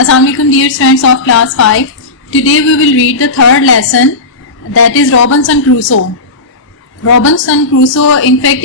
Assalamu alaikum dear students of class 5. Today we will read the third lesson, that is Robinson Crusoe. Robinson Crusoe in fact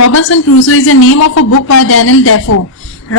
Robinson Crusoe is the name of a book by Daniel Defoe.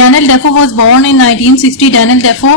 Daniel Defoe was born in 1960. Daniel Defoe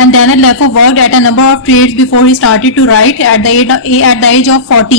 And Daniel Defoe worked at a number of trades before he started to write at the age of 40.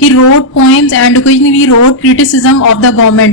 He wrote poems and occasionally wrote criticism of the government.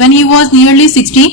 When he was nearly 60,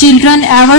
children ever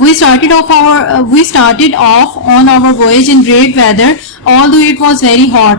We started off on our voyage in great weather, although it was very hot.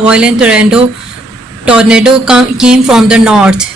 violent tornado came from the north.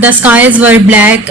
The skies were black.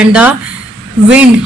And the wind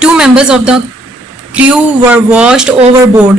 2 members of the crew were washed overboard.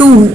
2,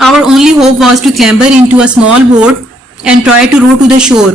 Our only hope was to clamber into a small boat and try to row to the shore.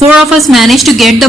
4 of us managed to get the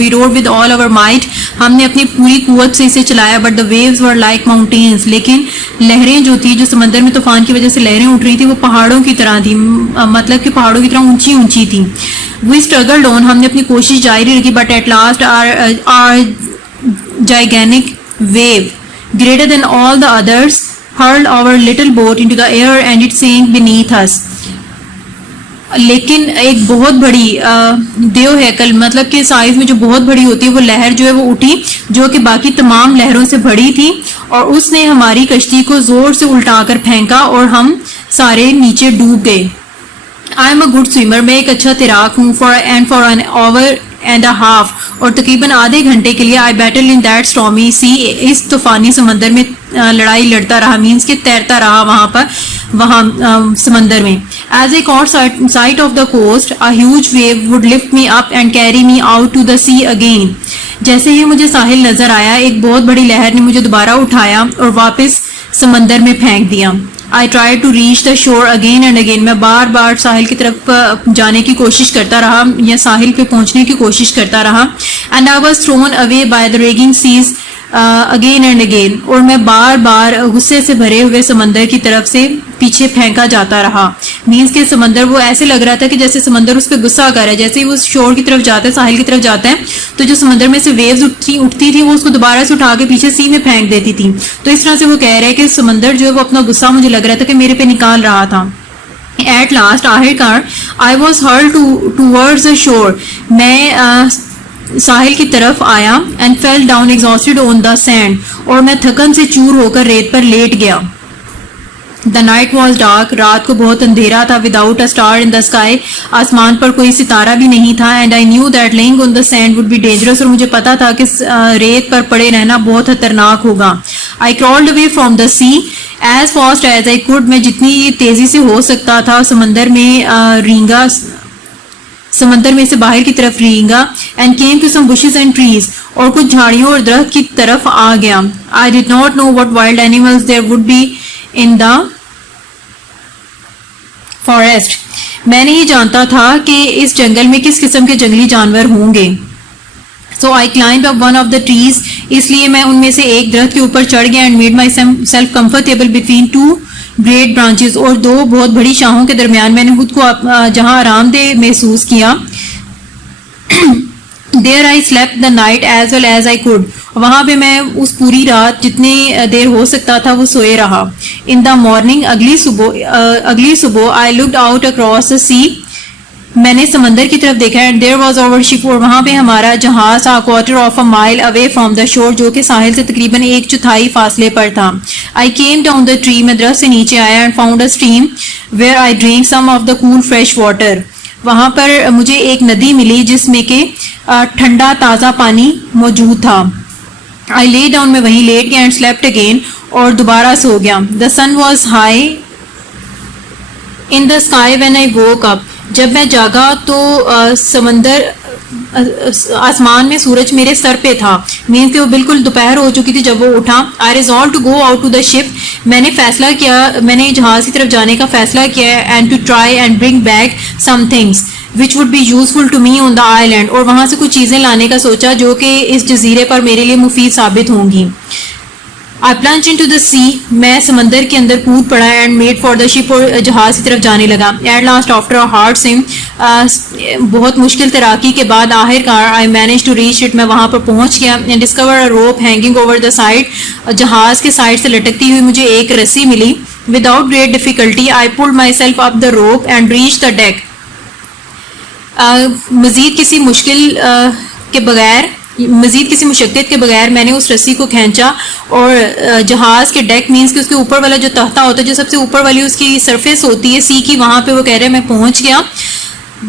We rowed with all our might. ہم نے اپنی پوری قوت سے اسے چلایا, but the waves were like mountains, لیکن لہریں جو تھی, جو سمندر میں طوفان کی وجہ سے لہریں اٹھ رہی تھی, وہ پہاڑوں کی طرح تھی, مطلب کہ پہاڑوں کی طرح اونچی اونچی تھی. وی اسٹرگلڈ آن, ہم نے اپنی کوشش جاری رکھی, but at last are gigantic wave greater than all the others hurled our little boat into the air and it sank beneath us. لیکن ایک بہت بڑی دیو ہیکل, مطلب کہ سائز میں جو بہت بڑی ہوتی ہے, وہ لہر جو ہے وہ اٹھی جو کہ باقی تمام لہروں سے بڑی تھی, اور اس نے ہماری کشتی کو زور سے الٹا کر پھینکا اور ہم سارے نیچے ڈوب گئے. I am a good swimmer, میں ایک اچھا تیراک ہوں. For an hour and a half, اور تقریباً آدھے گھنٹے کے لیے آئی بیٹل ان دیٹ اسٹارمی سی, اس طوفانی سمندر میں لڑائی لڑتا رہا, مینس کہ تیرتا رہا وہاں سمندر میں. As a caught sight of the coast a huge wave would lift me up and carry me out to the sea again. جیسے ہی مجھے ساحل نظر آیا, ایک بہت بڑی لہر نے مجھے دوبارہ اٹھایا اور واپس سمندر میں پھینک دیا. I tried to reach the shore again and again. میں بار بار ساحل کی طرف جانے کی کوشش کرتا رہا, یا ساحل پہ پہنچنے کی کوشش کرتا رہا. And I was thrown away by the raging seas again and again. اور میں بار بار غصے سے بھرے ہوئے سمندر کی طرف سے پیچھے پھینکا جاتا رہا. مینس کہ سمندر, وہ ایسے لگ رہا تھا کہ جیسے سمندر اس پہ غصہ کر رہا ہے. جیسے ہی وہ شور کی طرف جاتا ہے, ساحل کی طرف جاتا ہے, تو جو سمندر میں سے ویوز اٹھتی تھی, وہ اس کو دوبارہ سے اٹھا کے پیچھے سی میں پھینک دیتی تھی. تو اس طرح سے وہ کہہ رہے کہ سمندر جو ہے وہ اپنا غصہ مجھے لگ رہا تھا کہ میرے پہ نکال رہا تھا. ایٹ لاسٹ آخرکار آئی واز ہرلڈ ٹوورڈز دا شور, میں ساحل کی طرف آیا. And fell down exhausted on the sand, اور میں تھکن سے چور ہو کر ریت پر لیٹ گیا. دا نائٹ واز ڈارک, رات کو بہت اندھیرا تھا. Without a star in the sky, آسمان پر کوئی ستارہ بھی نہیں تھا. And I knew that lying on the sand would be dangerous, اور مجھے پتا تھا کہ ریت پر پڑے رہنا بہت خطرناک ہوگا. I crawled away from the sea as fast as I could, میں جتنی تیزی سے ہو سکتا تھا سمندر میں سے باہر کی طرف رینگا. And came to some bushes and trees, اور کچھ جھاڑیوں اور درخت کی طرف آ گیا. I did not know what wild animals there would be in the forest, میں نہیں جانتا تھا کہ اس جنگل میں کس قسم کے جنگلی جانور ہوں گے. So I climbed up one of the trees, اس لیے میں ان میں سے ایک درخت کے اوپر چڑھ گیا. And made my self comfortable between two great branches, اور دو بہت بڑی شاخوں کے درمیان میں نے خود کو جہاں آرام دہ محسوس کیا. There I slept the night as well as I could, وہاں پہ میں اس پوری رات جتنی دیر ہو سکتا تھا وہ سوئے رہا. ان دا مارننگ, اگلی صبح آئی لکڈ آؤٹ اکراس دا سی, میں نے سمندر کی طرف دیکھا. اینڈ دیر واز آور شپ, اور وہاں پہ ہمارا جہاز تھا. کوارٹر آف اے مائل اوے فرام دا شور, جو کہ ساحل سے تقریباً 1/4 فاصلے پر تھا. I came down the tree, میں درخت سے نیچے آیا. And found a stream where I drank some of the cool fresh water, وہاں پر مجھے ایک ندی ملی جس میں کہ ٹھنڈا تازہ پانی موجود تھا. آئی لے ڈاؤن, میں وہیں لیٹ گیا. اینڈ سلیپٹ اگین, اور دوبارہ سو گیا. The sun was high in the sky when I woke up, جب میں جاگا تو آسمان میں سورج میرے سر پہ تھا. مینس کہ وہ بالکل دوپہر ہو چکی تھی جب وہ اٹھا. I resolve to go out to the ship, میں نے فیصلہ کیا, میں نے جہاز کی طرف جانے کا فیصلہ کیا. And to try and bring back some things which would be useful to me on the island, اور وہاں سے کچھ چیزیں لانے کا سوچا جو کہ اس جزیرے پر میرے لیے مفید ثابت ہوں گی. I plunged into the sea, میں سمندر کے اندر کود پڑا. and made for the ship, اور جہاز کی طرف جانے لگا. At last after a hard swim, بہت مشکل تیراکی کے بعد آخرکار I managed to reach it, میں وہاں پر پہنچ گیا. and discover a rope hanging over the side, جہاز کے سائڈ سے لٹکتی ہوئی مجھے ایک رسی ملی. without great difficulty I pulled myself up the rope and reached the deck. مزید کسی مشقت کے بغیر میں نے اس رسی کو کھینچا اور جہاز کے ڈیک, مینس کہ اس کے اوپر والا جو تختہ ہوتا ہے, جو سب سے اوپر والی اس کی سرفیس ہوتی ہے سی کی, وہاں پہ وہ کہہ رہے میں پہنچ گیا.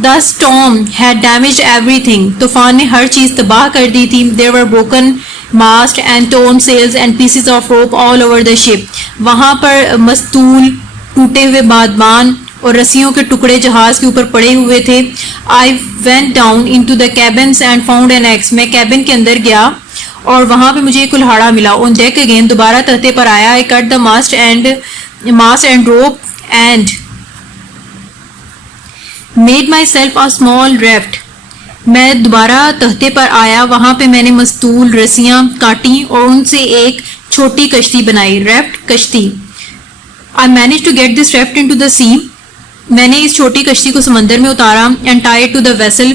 The storm had damaged everything, طوفان نے ہر چیز تباہ کر دی تھی. There were broken mast and torn sails and pieces of rope all over the ship. وہاں پر مستول, ٹوٹے ہوئے بادبان اور رسیوں کے ٹکڑے جہاز کے اوپر پڑے ہوئے تھے. I went down into the cabins and found an axe. میں کیبن کے اندر گیا اور وہاں پہ مجھے ایک کلہاڑا ملا. On deck again, دوبارہ تختے پر آیا. I cut the mast and rope and made myself a small raft. میں دوبارہ تختے پر آیا, وہاں پہ میں نے مستول رسیاں کاٹی اور ان سے ایک چھوٹی کشتی بنائی, ریفٹ کشتی. I managed to get this raft into the sea. میں نے اس چھوٹی کشتی کو سمندر میں اتارا and tied to the vessel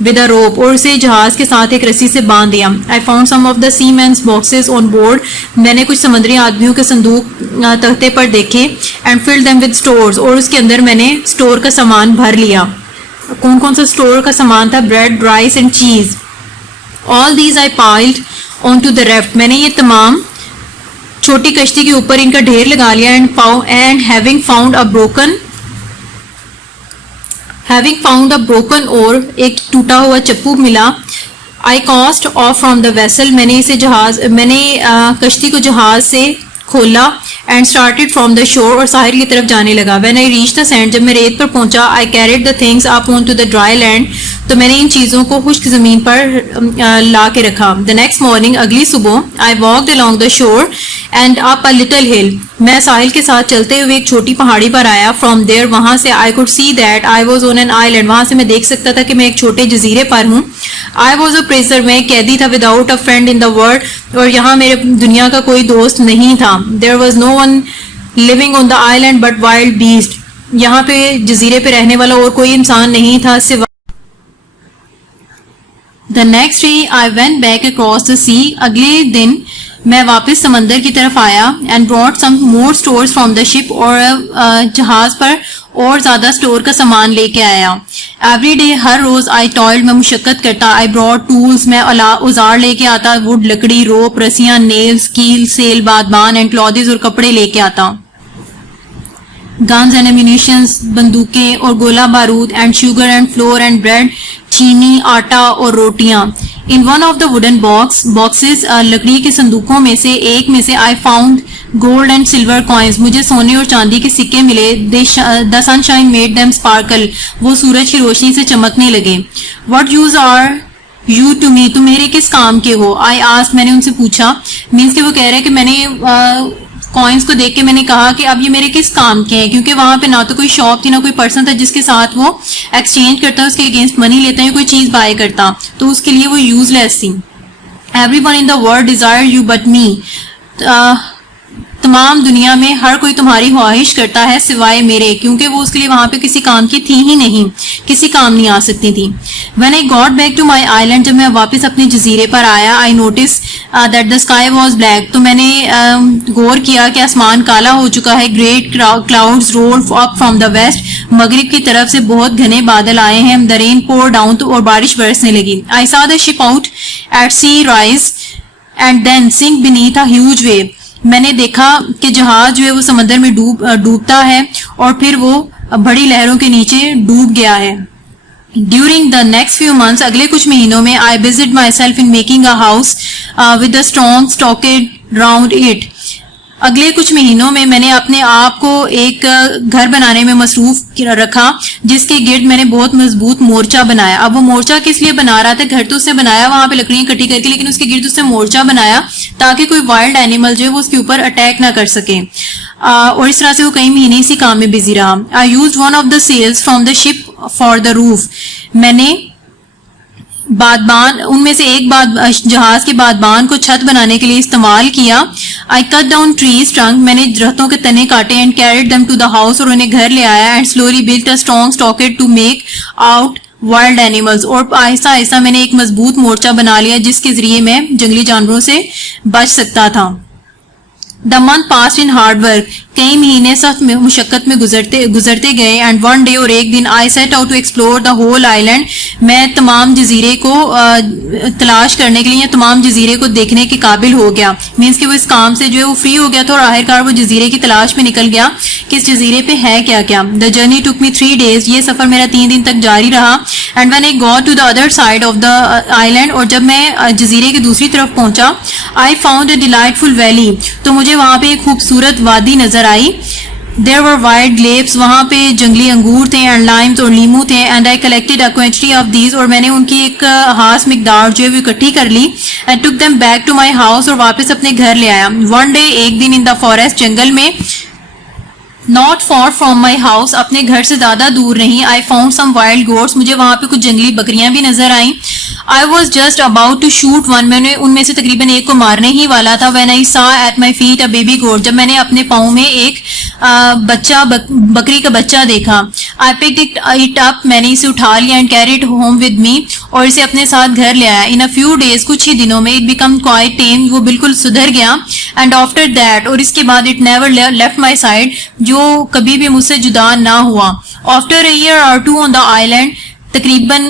with a rope, اور اسے جہاز کے ساتھ ایک رسی سے باندھ دیا. I found some of the seamen's boxes on board. میں نے کچھ سمندری آدمیوں کے صندوق تختے پر دیکھے and filled them with stores, اور اس کے اندر میں نے اسٹور کا سامان بھر لیا. کون کون سا اسٹور کا سامان تھا؟ بریڈ, رائس اینڈ چیز. All these I piled onto the raft. میں نے یہ تمام چھوٹی کشتی کے اوپر ان کا ڈھیر لگا لیا. and having found a broken oar, ایک ٹوٹا ہوا چپو ملا. I cast off from the vessel. میں نے کشتی کو جہاز سے کھولا and started from the shore, اور ساحل کی طرف جانے لگا. When I reached the sand, جب میں ریت پر پہنچا, I carried the things up onto the dry land. تو میں نے ان چیزوں کو خشک زمین پر لا کے رکھا. The next morning, اگلی صبح, I walked along the shore and up a little hill. میں ساحل کے ساتھ چلتے ہوئے ایک چھوٹی پہاڑی پر آیا. From there, وہاں سے I could see that I was on an island. وہاں سے میں دیکھ سکتا تھا کہ میں ایک چھوٹے جزیرے پر ہوں. I was a prisoner. میں قیدی تھا. Without a friend in the world. اور یہاں میرے دنیا کا کوئی دوست نہیں تھا. There was no one living on the island but wild beast. یہاں پہ جزیرے پہ رہنے والا اور کوئی انسان نہیں تھا سوائے. The next day I went back across the sea. اگلے دن میں واپس سمندر کی طرف آیا and brought some more stores from the ship. اور جہاز پر اور زیادہ سٹور کا سامان لے کے آیا. Every day, Hare rows I toiled, میں مشقت کرتا. I brought tools, میں اوزار لے کے آتا. wood, لکڑی, روپ, رسیاں, nails, کیل, سیل, بادبان and clothes, اور کپڑے لے کے آتا. guns and ammunitions, بندوقیں اور گولہ بارود, and sugar and flour and bread, چینی, آٹا اور روٹیاں. In one of the wooden boxes, لکڑی کے صندوقوں میں سے ایک میں سے I found gold and silver coins. مجھے سونے اور چاندی کے سکے ملے. The sunshine made them sparkle. وہ سورج کی روشنی سے چمکنے لگے. What use are you to me? تم میرے کس کام کے ہو؟ I asked, میں نے ان سے پوچھا. مینس کہ وہ کہہ رہے ہیں کہ میں نے کوائنس کو دیکھ کے میں نے کہا کہ اب یہ میرے کس کام کے ہیں, کیونکہ وہاں پہ نہ تو کوئی شاپ تھی, نہ کوئی پرسن تھا جس کے ساتھ وہ ایکسچینج کرتا, اس کے اگینسٹ منی لیتا یا کوئی چیز بائی کرتا, تو اس کے لیے وہ یوز لیس تھی. Everyone in the world desire you but me. تمام دنیا میں ہر کوئی تمہاری خواہش کرتا ہے سوائے میرے, کیونکہ وہ اس کے لیے وہاں پہ کسی کام کی تھی ہی نہیں, کسی کام نہیں آ سکتی تھی. When I got back to my island, جب میں واپس اپنے جزیرے پر آیا, I noticed that the sky was black. تو میں نے غور کیا کہ آسمان کالا ہو چکا ہے. Great clouds rolled up from the west. مغرب کی طرف سے بہت گھنے بادل آئے ہیں. The rain poured down, تو اور بارش برسنے لگی. I saw the ship out at sea rise and then sink beneath a huge wave. میں نے دیکھا کہ جہاز جو ہے وہ سمندر میں ڈوبتا ہے اور پھر وہ بڑی لہروں کے نیچے ڈوب گیا ہے. During the next few months, اگلے کچھ مہینوں میں, I busied myself in making a house with a strong stockade round it. اگلے کچھ مہینوں میں نے اپنے آپ کو ایک گھر بنانے میں مصروف رکھا جس کے گرد میں نے بہت مضبوط مورچہ بنایا. اب وہ مورچہ کس لیے بنا رہا تھا؟ گھر تو اس نے بنایا وہاں پہ لکڑیاں کٹی کر کے, لیکن اس کے گرد اس نے مورچہ بنایا تاکہ کوئی وائلڈ اینیمل جو ہے وہ اس کے اوپر اٹیک نہ کر سکے. اور اس طرح سے وہ کئی مہینے اسی کام میں بزی رہا. I used one of the sails from the ship for the roof. میں نے بادبان, ان میں سے ایک جہاز کے بادبان کو چھت بنانے کے لیے استعمال کیا. I cut down trees trunk. میں نے درختوں کے تنے کاٹے and carried them to the house, اور انہیں گھر لے آیا. And slowly built a strong stockade to make out wild animals. اور آہستہ آہستہ میں نے ایک مضبوط مورچہ بنا لیا جس کے ذریعے میں جنگلی جانوروں سے بچ سکتا تھا. The month passed in hard work. کئی مہینے سخت مشقت میں گزرتے گئے. And one day, اور ایک دن, I set out to explore the whole island. میں تمام جزیرے کو تلاش کرنے کے لیے, تمام جزیرے کو دیکھنے کے قابل ہو گیا. مینس کہ وہ اس کام سے جو ہے وہ فری ہو گیا تھا اور آخرکار وہ جزیرے کی تلاش میں نکل گیا کہ اس جزیرے پہ ہے کیا کیا. The journey took me 3 days. یہ سفر میرا 3 دن تک جاری رہا. And when I got to the other side of the island, اور جب میں جزیرے کی دوسری طرف پہنچا, I found a delightful valley. تو مجھے وہاں پہ ایک خوبصورت وادی نظر آئی. There were wild grapes. وہاں پہ جنگلی انگور تھے. And limes, اور لیمو تھے. And I collected a quantity of these. اور میں نے ان کی ایک خاص مقدار جو ہے وہ اکٹھی کر لی. And took them back to my house. اور واپس اپنے گھر لے آیا. One day, ایک دن, in the forest, جنگل میں, Not far from my house, اپنے گھر سے زیادہ دور نہیں. I found some wild goats, مجھے وہاں پہ کچھ جنگلی بکریاں بھی نظر آئیں. I was just about to shoot one, میں نے ان میں سے تقریباً ایک کو مارنے ہی والا تھا. When I saw at my feet a baby goat, جب میں نے اپنے پاؤں میں ایک بکری کا بچہ دیکھا. I picked it up, میں نے اسے اٹھا لیا and carried it home with me, اور اسے اپنے ساتھ گھر لے آیا. In a few days, کچھ ہی دنوں میں it became quite tame, وہ بالکل سدھر گیا. And after that, اور اس کے بعد it never left my side, جو کبھی بھی مجھ سے جدا نہ ہوا. After a year or two on the island, تقریباً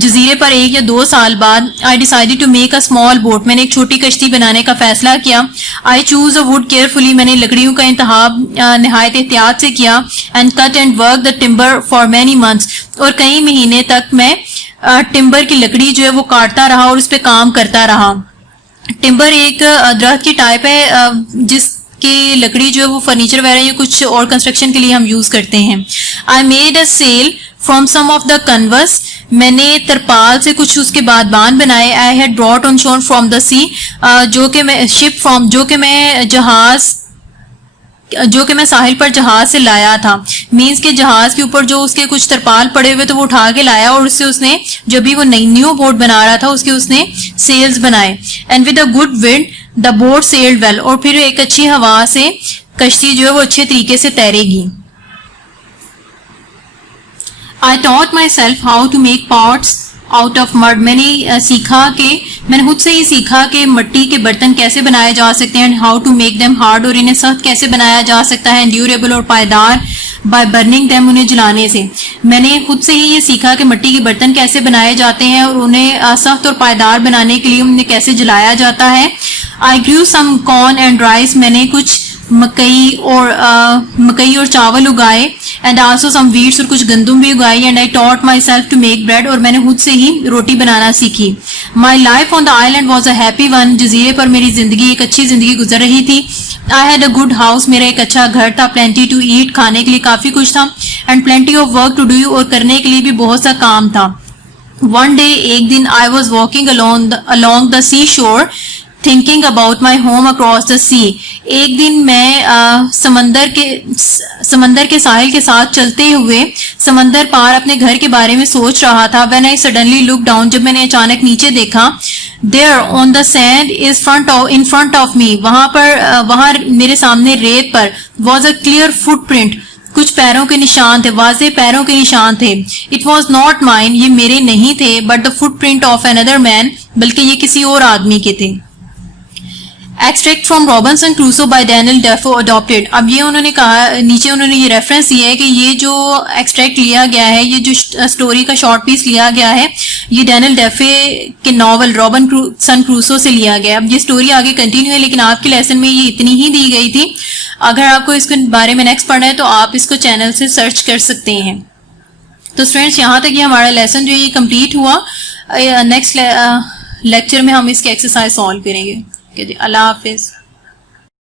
جزیرے پر 1 یا 2 سال بعد, I decided to make a small boat, میں نے ایک چھوٹی کشتی بنانے کا فیصلہ کیا. I choose a wood carefully, میں نے لکڑیوں کا انتخاب نہایت احتیاط سے کیا. And cut and work the timber for many months, اور کئی مہینے تک میں ٹمبر کی لکڑی جو ہے وہ کاٹتا رہا اور اس پہ کام کرتا رہا. ٹمبر ایک درخت کی ٹائپ ہے جس کی لکڑی جو ہے وہ فرنیچر وغیرہ یا کچھ اور کنسٹرکشن کے لیے ہم یوز کرتے ہیں. I made a sail from some of the canvas, میں نے ترپال سے کچھ اس کے بعد بان بنائے. I had brought on shore from the sea, جو کہ میں ساحل پر جہاز سے لایا تھا. مینس کہ جہاز کے اوپر جو اس کے کچھ ترپال پڑے ہوئے تو وہ اٹھا کے لایا, اور اس نے جب بھی وہ نیو بوٹ بنا رہا تھا اس نے سیلز بنائے. And with a good wind the boat sailed well, اور پھر ایک اچھی ہوا سے کشتی جو ہے وہ اچھے طریقے سے تیرے گی. I taught myself how to make pots out of mud, میں نے خود سے ہی سیکھا کہ مٹی کے برتن کیسے بنائے جا سکتے ہیں. how to make them hard, اور انہیں سخت کیسے بنایا جا سکتا ہے. durable, اور پائیدار by burning them, انہیں جلانے سے. میں نے خود سے ہی یہ سیکھا کہ مٹی کے برتن کیسے بنائے جاتے ہیں اور انہیں سخت اور پائیدار بنانے کے لیے انہیں کیسے جلایا جاتا ہے. I grew some corn and rice, میں نے کچھ مکئی اور چاول اگائے. اینڈ آلسو سم ویٹس, اور کچھ گندم بھی اگائی. And I taught myself to make bread, اور میں نے خود سے ہی روٹی بنانا سیکھی. My life on the island was a happy one, جزیرے پر میری زندگی ایک اچھی زندگی گزر رہی تھی. I had a good house, میرا ایک اچھا گھر تھا. پلینٹی ٹو ایٹ, کھانے کے لیے کافی کچھ تھا. And plenty of work to do, اور کرنے کے لیے بھی بہت سا کام تھا. ون ڈے, ایک دن, I was walking along the sea shore thinking about my home across the sea, ایک دن میں سمندر کے ساحل کے ساتھ چلتے ہوئے سمندر پار اپنے گھر کے بارے میں سوچ رہا تھا. when I suddenly looked down, جب میں نے اچانک نیچے دیکھا. there on the sand is in front of me, وہاں میرے سامنے ریت پر was a clear footprint, کچھ پیروں کے نشان تھے, واضح پیروں کے نشان تھے. it was not mine, یہ میرے نہیں تھے. but the footprint of another man, بلکہ یہ کسی اور آدمی کے تھے. Extract from Robinson Crusoe by Daniel Defoe adapted. اب یہ انہوں نے کہا, نیچے انہوں نے یہ ریفرنس دیا ہے کہ یہ جو ایکسٹریکٹ لیا گیا ہے, یہ جو اسٹوری کا شارٹ پیس لیا گیا ہے, یہ ڈینیل ڈیفے کے ناول رابنسن کروسو سے لیا گیا. اب یہ اسٹوری آگے کنٹینیو ہے, لیکن آپ کے لیسن میں یہ اتنی ہی دی گئی تھی. اگر آپ کو اس کے بارے میں نیکسٹ پڑھنا ہے تو آپ اس کو چینل سے سرچ کر سکتے ہیں. تو اسٹوڈینٹس, یہاں تک یہ ہمارا لیسن جو یہ کمپلیٹ ہوا. نیکسٹ لیکچر میں ہم اس کی ایکسرسائز سالو کریں گے. اللہ حافظ.